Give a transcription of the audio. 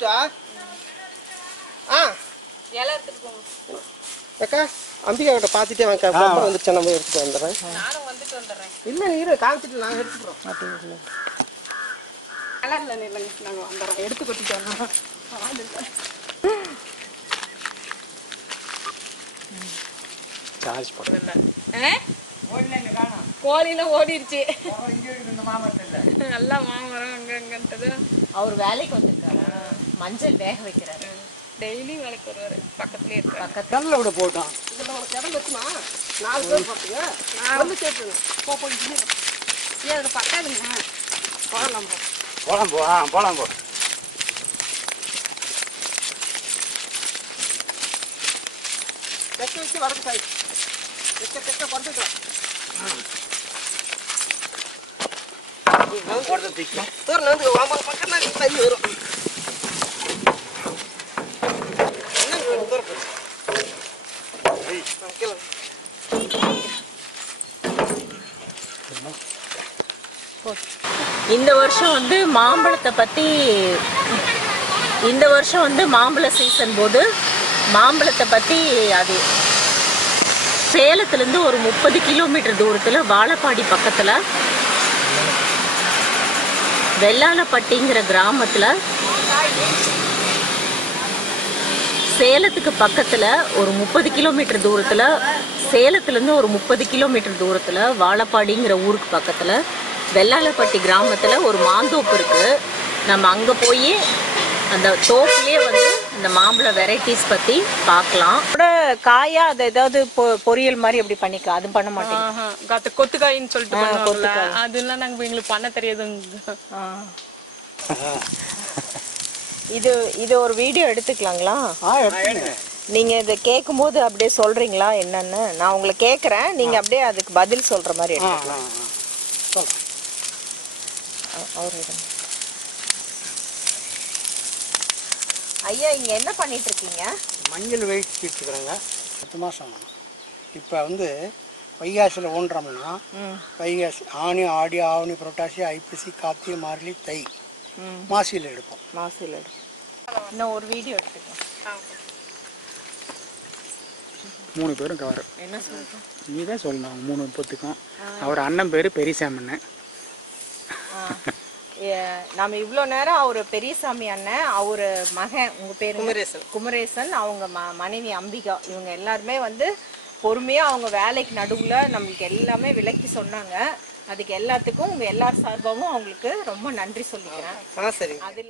எடுத்துட்டா இலை எடுத்துட்டு போங்க அக்கா அம்பிகா கிட்ட பார்த்துட்டே வாங்க அப்புறம் வந்துச்சு நம்ம எடுத்துட்டு வந்துடுறேன். நானும் வந்துட்டு வந்துடுறேன். இல்லை இரு காமிச்சிட்டு நாங்கள் எடுத்துக்கிறோம் அப்படின்னு கலர்ல இல்லைங்க நாங்கள் வந்துடுறோம் எடுத்து கொட்டிட்டு வந்தோம். சார்ஜ் போடுறதில்ல கோழிலாம் ஓடிடுச்சு. நல்லா மாமரம் அங்கன்றது. அவர் வேலைக்கு வந்துருக்காரு, மஞ்சள் வேக வைக்கிறாரு. டெய்லி வேலைக்கு வருவாரு, பக்கத்துலேயே இருக்காரு. பக்கத்தில் விட போட்டோம். இதில் உனக்கு இடம் வச்சுமா 4 பேர் பார்த்துங்க. நான் வந்து கேட்டுருங்க போயிட்டு ஏன் அதில் பக்காதுங்க போகலாம் போகலாம் போ வச்சு வரது காய் தெக்க படுத்துக்கலாம். தூரம் வந்து பக்கம்னா தண்ணி வரும். இந்த வருஷம் வந்து மாம்பழத்தை பற்றி இந்த வருஷம் வந்து மாம்பழ சீசன் போது மாம்பழத்தை பற்றி அது சேலத்துலேருந்து ஒரு 30 கிலோமீட்டர் தூரத்தில் வாழப்பாடி பக்கத்தில் வெள்ளாளப்பட்டிங்கிற கிராமத்தில் சேலத்துக்கு பக்கத்தில் ஒரு 30 கிலோமீட்டர் தூரத்தில் சேலத்துலேருந்து ஒரு 30 கிலோமீட்டர் தூரத்தில் வாழப்பாடிங்கிற ஊருக்கு பக்கத்தில் வெள்ளாளப்பட்டி கிராமத்தில் ஒரு மாந்தோப்பு இருக்குது. நம்ம அங்கே போய் அந்த தோப்புலேயே வந்து இந்த மாம்பழ வெரைட்டிஸ் பற்றி பார்க்கலாம். கூட காயா அதை ஏதாவது பொரியல் மாதிரி எப்படி பண்ணிக்கலாம், அது பண்ண மாட்டேங்க. கொத்துக்காயின்னு சொல்லிட்டு அதெல்லாம் நாங்கள் எங்களுக்கு பண்ண தெரியாதுங்க. இது ஒரு வீடியோ எடுத்துக்கலாங்களா? நீங்க இதை கேட்கும் போது அப்படியே சொல்றீங்களா என்னன்னு? நான் உங்களை கேட்குறேன், நீங்க அப்படியே அதுக்கு பதில் சொல்ற மாதிரி எடுத்துக்கலாம். ஐயா இங்க என்ன பண்ணிட்டு இருக்கீங்க? மஞ்சள் வெயிட் இருக்கிறாங்க 10 மாதம். இப்போ வந்து வைகாசியில் ஊன்றோம்னா வைகாசி ஆனி ஆடி ஆவணி புரட்டாசி ஐப்பசி கார்த்திகை மார்கழி தை மாசியில் எடுப்போம். இன்னும் ஒரு வீடியோ எடுத்துக்கலாம். 3 பேரும் கவர். என்ன சொல்றேன்? நீ தான் சொல்லணும் 3 பேத்துக்கும். அவர் அண்ணன் பேர் பெரியசாமண்ணன். நம்ம இவ்வளோ நேரம் அவர் பெரியசாமி அண்ணன், அவர் மகன் உங்க பேரு குமரேசன், அவங்க மனைவி அம்பிகா, இவங்க எல்லாருமே வந்து பொறுமையா அவங்க வேலைக்கு நடுவுல நம்மளுக்கு எல்லாமே விளக்கி சொன்னாங்க. அதுக்கு எல்லாத்துக்கும் உங்க எல்லார் சார்பாகவும் அவங்களுக்கு ரொம்ப நன்றி சொல்லிக்கிறேன். சரி. அதில்